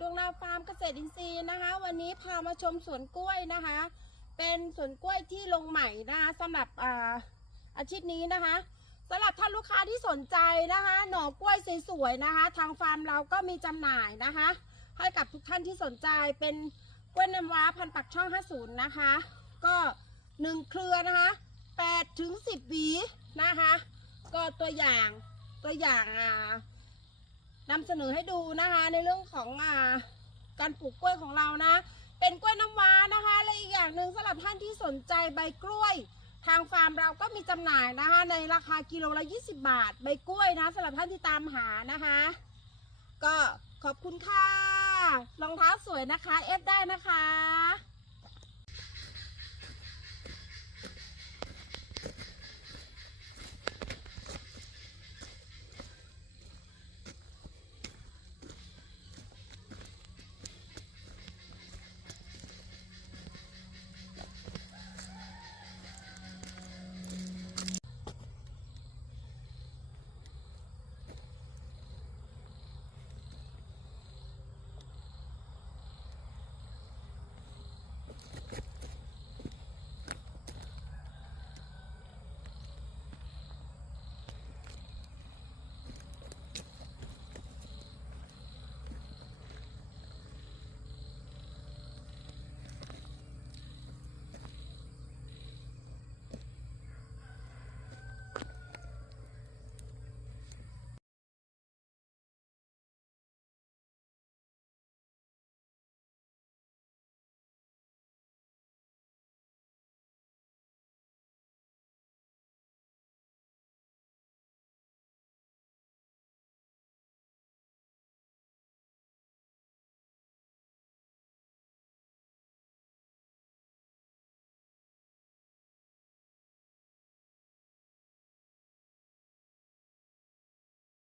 ดวงนาฟาร์มเกษตรอินทรีย์นะคะวันนี้พามาชมสวนกล้วยนะคะเป็นสวนกล้วยที่ลงใหม่นะคะสำหรับอาชีพนี้นะคะสำหรับท่านลูกค้าที่สนใจนะคะหน่อกล้วยสวยๆนะคะทางฟาร์มเราก็มีจำหน่ายนะคะให้กับทุกท่านที่สนใจเป็นกล้วยน้ำว้าพันธุ์ปักช่อง50นะคะก็1เครือนะคะ8 ถึง 10 หวีนะคะก็ตัวอย่างนำเสนอให้ดูนะคะในเรื่องของการปลูกกล้วยของเรานะเป็นกล้วยน้ำว้านะคะและอีกอย่างหนึ่งสำหรับท่านที่สนใจใบกล้วยทางฟาร์มเราก็มีจำหน่ายนะคะในราคากิโลละ20 บาทใบกล้วยนะสำหรับท่านที่ตามหานะคะก็ขอบคุณค่ะรองเท้าสวยนะคะเอฟได้นะคะ